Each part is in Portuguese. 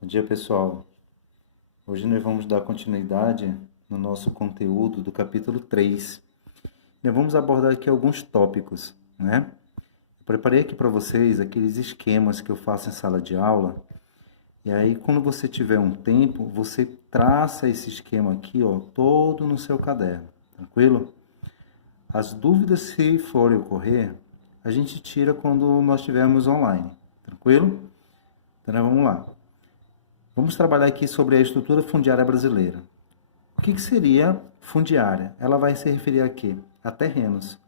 Bom dia, pessoal. Hoje nós vamos dar continuidade no nosso conteúdo do capítulo 3. Nós vamos abordar aqui alguns tópicos, né? Eu preparei aqui para vocês aqueles esquemas que eu faço em sala de aula. E aí, quando você tiver um tempo, você traça esse esquema aqui, ó, todo no seu caderno, tranquilo? As dúvidas, se forem ocorrer, a gente tira quando nós estivermos online, tranquilo? Então, vamos lá. Vamos trabalhar aqui sobre a estrutura fundiária brasileira. O que seria fundiária? Ela vai se referir a quê? A terrenos.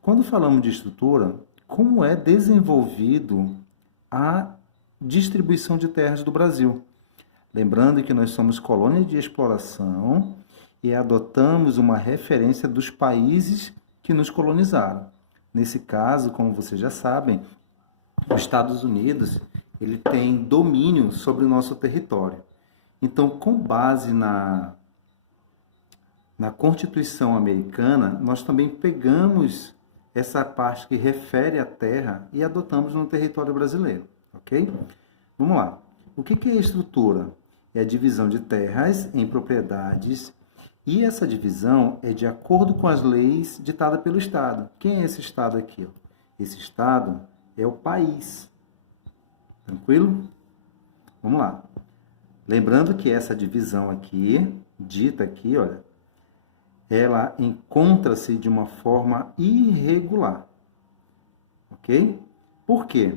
Quando falamos de estrutura, como é desenvolvido a distribuição de terras do Brasil? Lembrando que nós somos colônia de exploração e adotamos uma referência dos países que nos colonizaram. Nesse caso, como vocês já sabem, os Estados Unidos ele tem domínio sobre o nosso território. Então, com base na Constituição Americana, nós também pegamos essa parte que refere à terra e adotamos no território brasileiro, ok? Vamos lá. O que é a estrutura? É a divisão de terras em propriedades e essa divisão é de acordo com as leis ditadas pelo Estado. Quem é esse Estado aqui? Esse Estado é o país. Tranquilo? Vamos lá. Lembrando que essa divisão aqui, dita aqui, olha, ela encontra-se de uma forma irregular. Ok? Por quê?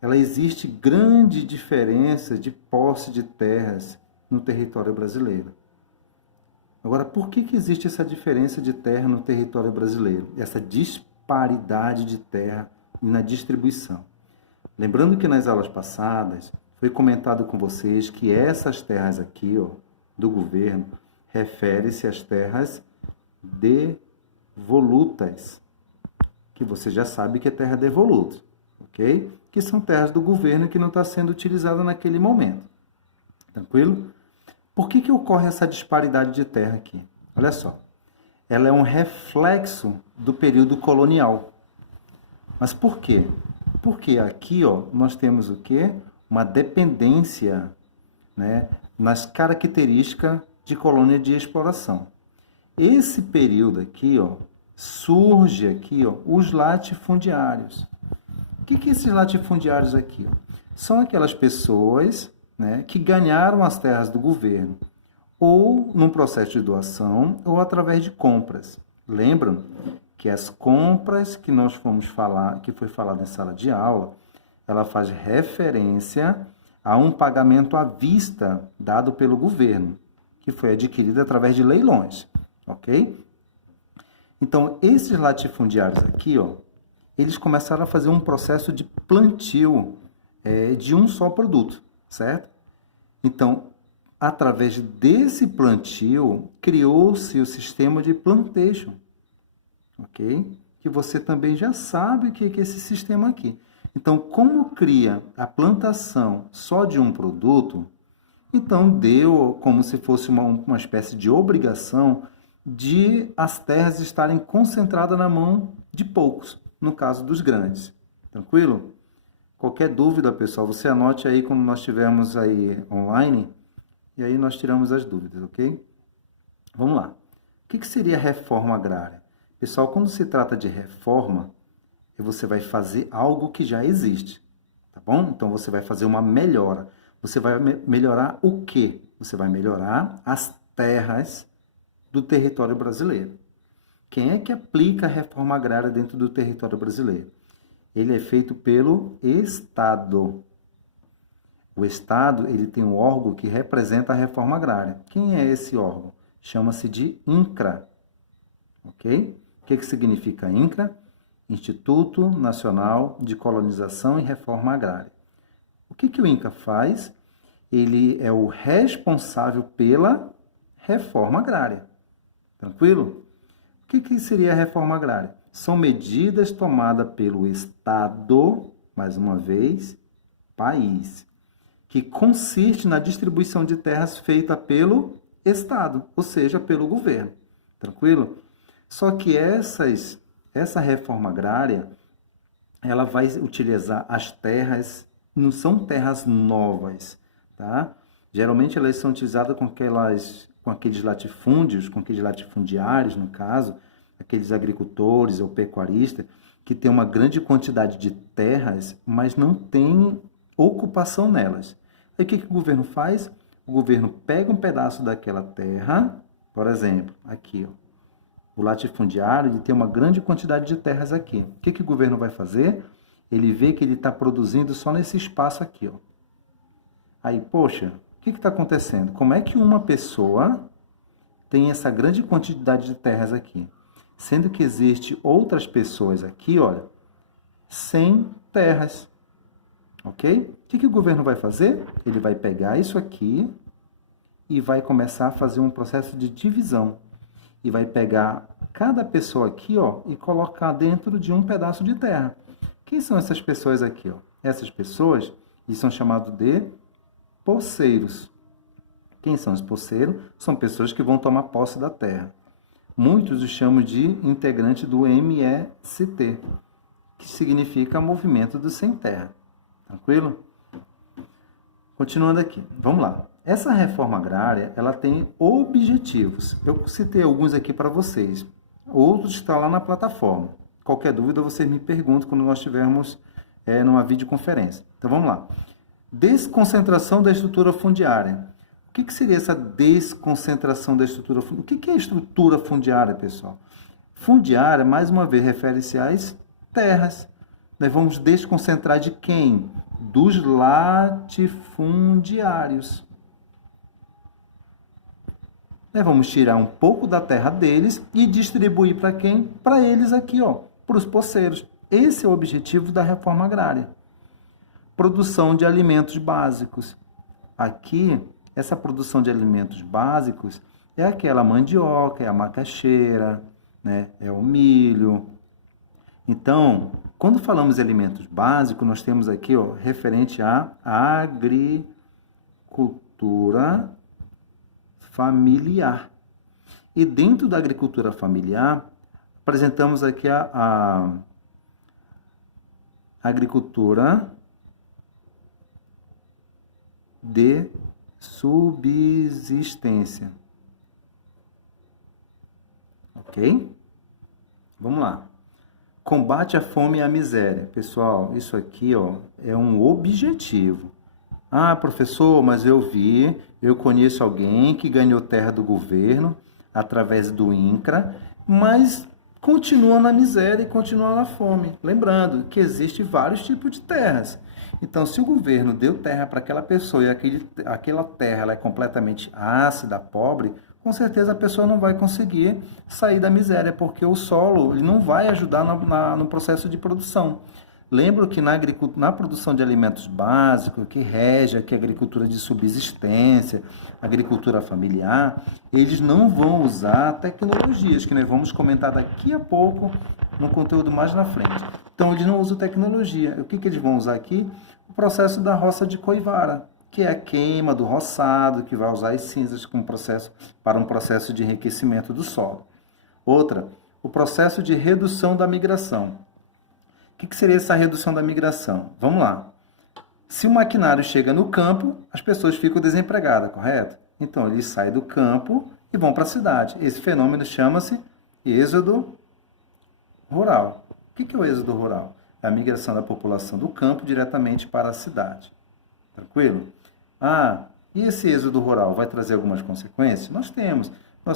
Ela existe grande diferença de posse de terras no território brasileiro. Agora, por que existe essa diferença de terra no território brasileiro? Essa disparidade de terra na distribuição. Lembrando que nas aulas passadas foi comentado com vocês que essas terras aqui, ó, do governo, refere-se às terras devolutas, que você já sabe que é terra devoluta, ok? Que são terras do governo que não está sendo utilizada naquele momento. Tranquilo? Por que ocorre essa disparidade de terra aqui? Olha só. Ela é um reflexo do período colonial. Mas por quê? Porque aqui, ó, nós temos o quê? Uma dependência, né, nas características de colônia de exploração. Esse período aqui, ó, surge aqui, ó, os latifundiários. O que é esses latifundiários aqui? Ó? São aquelas pessoas, né, que ganharam as terras do governo, ou num processo de doação, ou através de compras. Lembram que as compras que nós fomos falar, que foi falado em sala de aula, ela faz referência a um pagamento à vista dado pelo governo, que foi adquirido através de leilões, ok? Então, esses latifundiários aqui, ó, eles começaram a fazer um processo de plantio de um só produto, certo? Então, através desse plantio, criou-se o sistema de plantation, ok? Que você também já sabe o que é esse sistema aqui. Então, como cria a plantação só de um produto, então deu como se fosse uma espécie de obrigação de as terras estarem concentradas na mão de poucos, no caso dos grandes. Tranquilo? Qualquer dúvida, pessoal, você anote aí quando nós estivermos aí online, e aí nós tiramos as dúvidas, ok? Vamos lá. O que seria reforma agrária? Pessoal, quando se trata de reforma, você vai fazer algo que já existe, tá bom? Então, você vai fazer uma melhora. Você vai melhorar o quê? Você vai melhorar as terras do território brasileiro. Quem é que aplica a reforma agrária dentro do território brasileiro? Ele é feito pelo Estado. O Estado ele tem um órgão que representa a reforma agrária. Quem é esse órgão? Chama-se de INCRA. Ok? O que significa INCRA? Instituto Nacional de Colonização e Reforma Agrária. O que o INCRA faz? Ele é o responsável pela reforma agrária. Tranquilo? O que seria a reforma agrária? São medidas tomadas pelo Estado, mais uma vez, país, que consiste na distribuição de terras feita pelo Estado, ou seja, pelo governo. Tranquilo? Só que essa reforma agrária, ela vai utilizar as terras, não são terras novas, tá? Geralmente elas são utilizadas com aqueles latifúndios, com aqueles latifundiários, no caso, aqueles agricultores ou pecuaristas, que têm uma grande quantidade de terras, mas não tem ocupação nelas. Aí o que o governo faz? O governo pega um pedaço daquela terra, por exemplo, aqui, ó, o latifundiário, ele tem uma grande quantidade de terras aqui. O que o governo vai fazer? Ele vê que ele está produzindo só nesse espaço aqui, ó. Aí, poxa, o que está acontecendo? Como é que uma pessoa tem essa grande quantidade de terras aqui? Sendo que existe outras pessoas aqui, olha, sem terras. Ok? O que o governo vai fazer? Ele vai pegar isso aqui e vai começar a fazer um processo de divisão. E vai pegar cada pessoa aqui, ó, e colocar dentro de um pedaço de terra. Quem são essas pessoas aqui, ó? Essas pessoas, eles são chamados de posseiros. Quem são os posseiros? São pessoas que vão tomar posse da terra. Muitos os chamam de integrante do MST, que significa Movimento do Sem Terra. Tranquilo? Continuando aqui, vamos lá. Essa reforma agrária, ela tem objetivos. Eu citei alguns aqui para vocês. Outros estão lá na plataforma. Qualquer dúvida, vocês me perguntam quando nós estivermos numa videoconferência. Então, vamos lá. Desconcentração da estrutura fundiária. O que seria essa desconcentração da estrutura fundiária? O que é estrutura fundiária, pessoal? Fundiária, mais uma vez, refere-se às terras. Nós vamos desconcentrar de quem? Dos latifundiários. Nós vamos tirar um pouco da terra deles e distribuir para quem? Para eles aqui, ó, para os poceiros. Esse é o objetivo da reforma agrária. Produção de alimentos básicos. Aqui, essa produção de alimentos básicos é aquela mandioca, é a macaxeira, né? É o milho. Então, quando falamos de alimentos básicos, nós temos aqui, ó, referente à agricultura familiar. E dentro da agricultura familiar, apresentamos aqui a agricultura de subsistência. Ok? Vamos lá. Combate à fome e à miséria. Pessoal, isso aqui, ó, é um objetivo. Ah, professor, mas eu conheço alguém que ganhou terra do governo através do INCRA, mas continua na miséria e continua na fome. Lembrando que existem vários tipos de terras. Então, se o governo deu terra para aquela pessoa e aquela terra ela é completamente ácida, pobre, com certeza a pessoa não vai conseguir sair da miséria, porque o solo ele não vai ajudar no processo de produção. Lembro que na produção de alimentos básicos, que rege aqui a agricultura de subsistência, agricultura familiar, eles não vão usar tecnologias, que nós vamos comentar daqui a pouco no conteúdo mais na frente. Então, eles não usam tecnologia. O que eles vão usar aqui? O processo da roça de coivara, que é a queima do roçado, que vai usar as cinzas para um processo de enriquecimento do solo. Outra, o processo de redução da migração. O que seria essa redução da migração? Vamos lá. Se o maquinário chega no campo, as pessoas ficam desempregadas, correto? Então, eles saem do campo e vão para a cidade. Esse fenômeno chama-se êxodo rural. O que é o êxodo rural? É a migração da população do campo diretamente para a cidade. Tranquilo? Ah, e esse êxodo rural vai trazer algumas consequências? Nós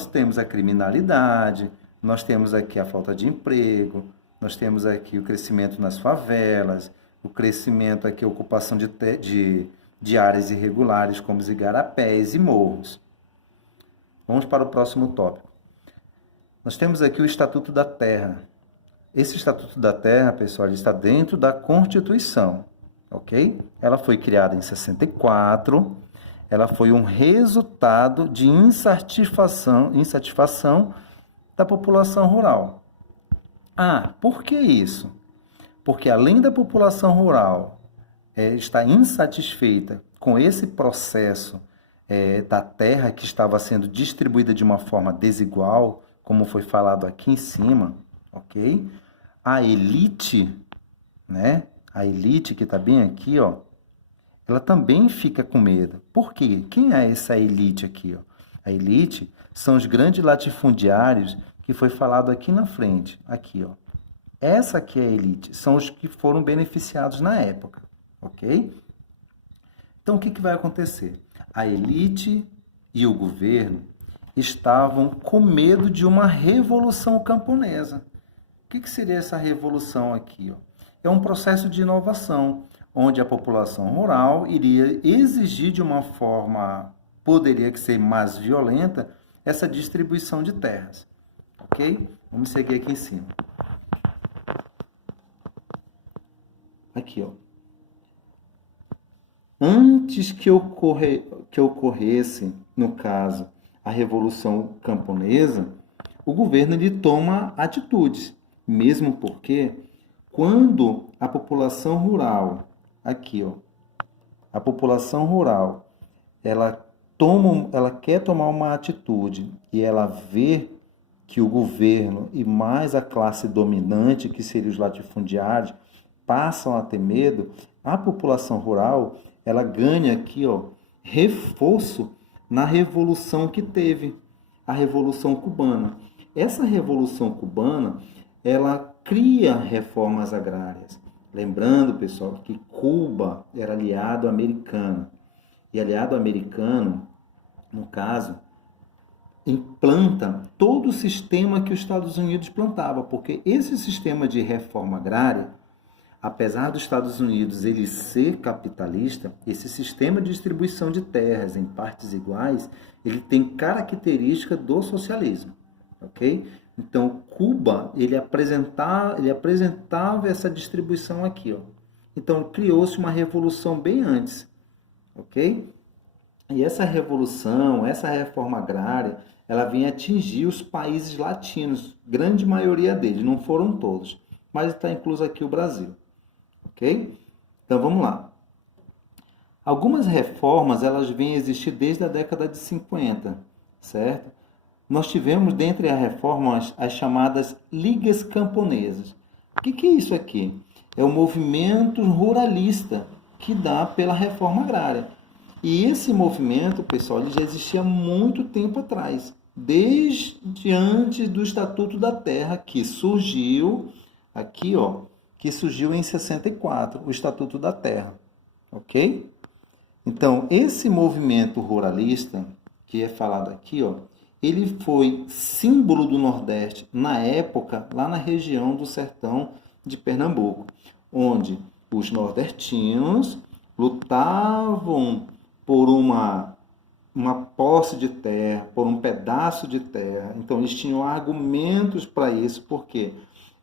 temos a criminalidade, nós temos aqui a falta de emprego, nós temos aqui o crescimento nas favelas, o crescimento aqui, a ocupação de áreas irregulares, como os igarapés e morros. Vamos para o próximo tópico. Nós temos aqui o Estatuto da Terra. Esse Estatuto da Terra, pessoal, ele está dentro da Constituição, ok? Ela foi criada em 64, ela foi um resultado de insatisfação da população rural. Ah, por que isso? Porque além da população rural estar insatisfeita com esse processo da terra que estava sendo distribuída de uma forma desigual, como foi falado aqui em cima, ok? A elite, né? A elite que está bem aqui, ó, ela também fica com medo. Por quê? Quem é essa elite aqui? Ó? A elite são os grandes latifundiários que foi falado aqui na frente. Aqui, ó. Essa aqui é a elite. São os que foram beneficiados na época. Ok? Então, o que vai acontecer? A elite e o governo estavam com medo de uma revolução camponesa. O que seria essa revolução aqui? Ó? É um processo de inovação, onde a população rural iria exigir de uma forma, poderia ser mais violenta, essa distribuição de terras. Ok? Vamos seguir aqui em cima. Aqui, ó. Antes que ocorresse, no caso, a Revolução Camponesa, o governo ele toma atitudes, mesmo porque quando a população rural, aqui, ó, a população rural, ela quer tomar uma atitude e ela vê que o governo e mais a classe dominante, que seria os latifundiários, passam a ter medo, a população rural, ela ganha aqui, ó, reforço na revolução que teve, a Revolução Cubana. Essa Revolução Cubana, ela cria reformas agrárias. Lembrando, pessoal, que Cuba era aliado americano. E aliado americano, no caso, implanta todo o sistema que os Estados Unidos plantava, porque esse sistema de reforma agrária, apesar dos Estados Unidos ele ser capitalista, esse sistema de distribuição de terras em partes iguais, ele tem característica do socialismo, ok? Então, Cuba, ele apresentava essa distribuição aqui, ó. Então, criou-se uma revolução bem antes, ok? E essa revolução, essa reforma agrária, ela vem atingir os países latinos, grande maioria deles, não foram todos, mas está incluso aqui o Brasil. Ok? Então vamos lá. Algumas reformas elas vêm existir desde a década de 50, certo? Nós tivemos dentre as reformas as chamadas ligas camponesas. O que é isso aqui? É o movimento ruralista que dá pela reforma agrária. E esse movimento, pessoal, ele já existia há muito tempo atrás, desde antes do Estatuto da Terra, que surgiu aqui, ó, que surgiu em 64, o Estatuto da Terra, ok? Então, esse movimento ruralista, que é falado aqui, ó, ele foi símbolo do Nordeste na época, lá na região do sertão de Pernambuco, onde os nordestinos lutavam por uma posse de terra, por um pedaço de terra. Então, eles tinham argumentos para isso, porque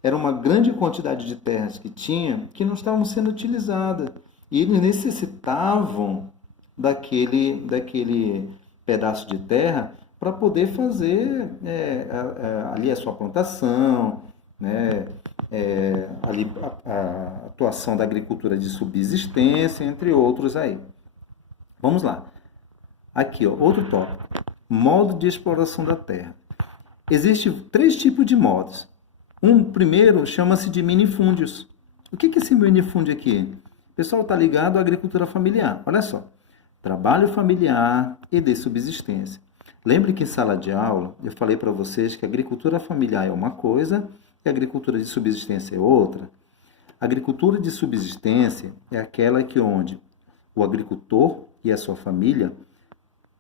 era uma grande quantidade de terras que não estavam sendo utilizadas. E eles necessitavam daquele pedaço de terra para poder fazer ali a sua plantação, né? Ali a atuação da agricultura de subsistência, entre outros aí. Vamos lá. Aqui, ó, outro tópico. Modo de exploração da terra. Existem 3 tipos de modos. Primeiro chama-se de minifúndios. O que é esse minifúndio aqui? O pessoal está ligado à agricultura familiar. Olha só. Trabalho familiar e de subsistência. Lembre que em sala de aula eu falei para vocês que a agricultura familiar é uma coisa e a agricultura de subsistência é outra. A agricultura de subsistência é aquela onde o agricultor e a sua família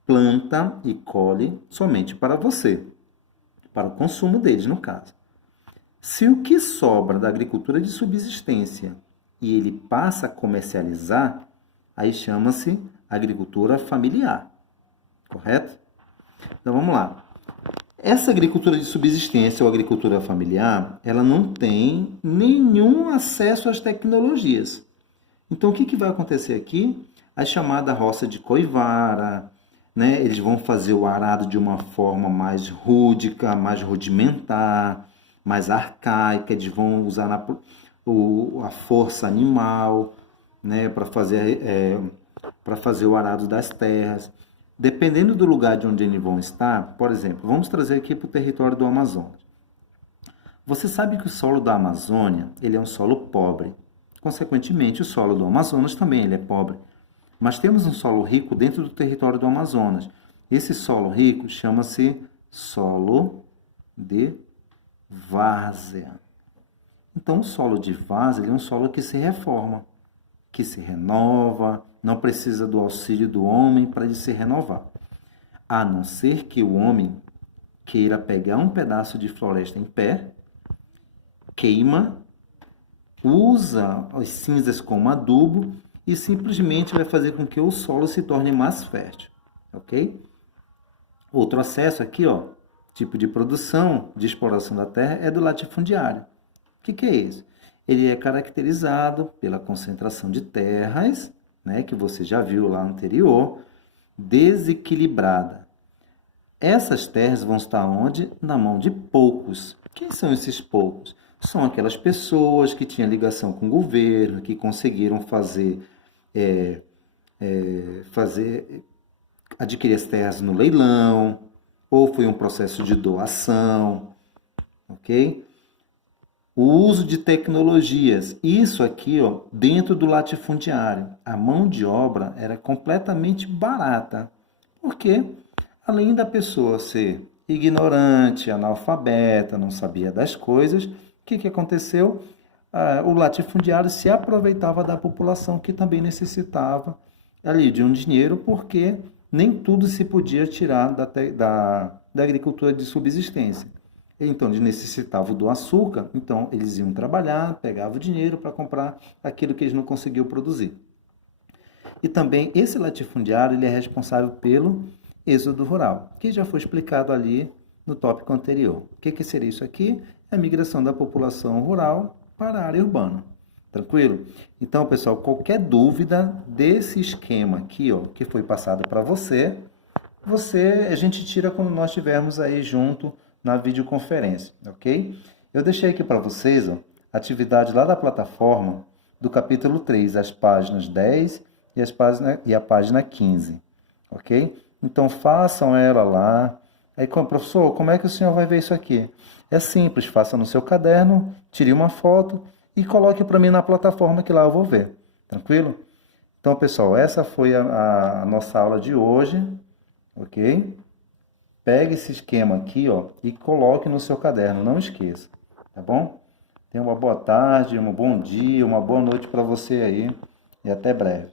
planta e colhe somente para você, para o consumo deles, no caso. Se o que sobra da agricultura de subsistência e ele passa a comercializar, aí chama-se agricultura familiar, correto? Então vamos lá. Essa agricultura de subsistência ou agricultura familiar, ela não tem nenhum acesso às tecnologias. Então o que vai acontecer aqui? A chamada roça de coivara, né? Eles vão fazer o arado de uma forma mais rúdica, mais rudimentar, mais arcaica. Eles vão usar a força animal, né? Para fazer o arado das terras. Dependendo do lugar de onde eles vão estar, por exemplo, vamos trazer aqui para o território do Amazonas. Você sabe que o solo da Amazônia ele é um solo pobre. Consequentemente, o solo do Amazonas também ele é pobre. Mas temos um solo rico dentro do território do Amazonas. Esse solo rico chama-se solo de várzea. Então, o solo de várzea é um solo que se reforma, que se renova, não precisa do auxílio do homem para ele se renovar. A não ser que o homem queira pegar um pedaço de floresta em pé, queima, usa as cinzas como adubo e simplesmente vai fazer com que o solo se torne mais fértil, ok? Outro acesso aqui, ó, tipo de produção, de exploração da terra, é do latifundiário. O que é isso? Ele é caracterizado pela concentração de terras, né, que você já viu lá anterior, desequilibrada. Essas terras vão estar onde? Na mão de poucos. Quem são esses poucos? São aquelas pessoas que tinham ligação com o governo, que conseguiram adquirir as terras no leilão, ou foi um processo de doação, ok? O uso de tecnologias, isso aqui, ó, dentro do latifundiário, a mão de obra era completamente barata, porque além da pessoa ser ignorante, analfabeta, não sabia das coisas, o que aconteceu? O latifundiário se aproveitava da população que também necessitava ali de um dinheiro, porque nem tudo se podia tirar da agricultura de subsistência. Então, eles necessitavam do açúcar, então eles iam trabalhar, pegavam o dinheiro para comprar aquilo que eles não conseguiam produzir. E também esse latifundiário ele é responsável pelo êxodo rural, que já foi explicado ali no tópico anterior. O que seria isso aqui? É a migração da população rural para a área urbana. Tranquilo? Então, pessoal, qualquer dúvida desse esquema aqui, ó, que foi passado para você, a gente tira quando nós estivermos aí junto na videoconferência, ok? Eu deixei aqui para vocês, ó, atividade lá da plataforma do capítulo 3, as páginas 10 e a página 15, ok? Então, façam ela lá. Aí, professor, como é que o senhor vai ver isso aqui? É simples, faça no seu caderno, tire uma foto e coloque para mim na plataforma que lá eu vou ver. Tranquilo? Então, pessoal, essa foi a nossa aula de hoje, ok? Pegue esse esquema aqui, ó, e coloque no seu caderno, não esqueça, tá bom? Tenha uma boa tarde, um bom dia, uma boa noite para você aí e até breve.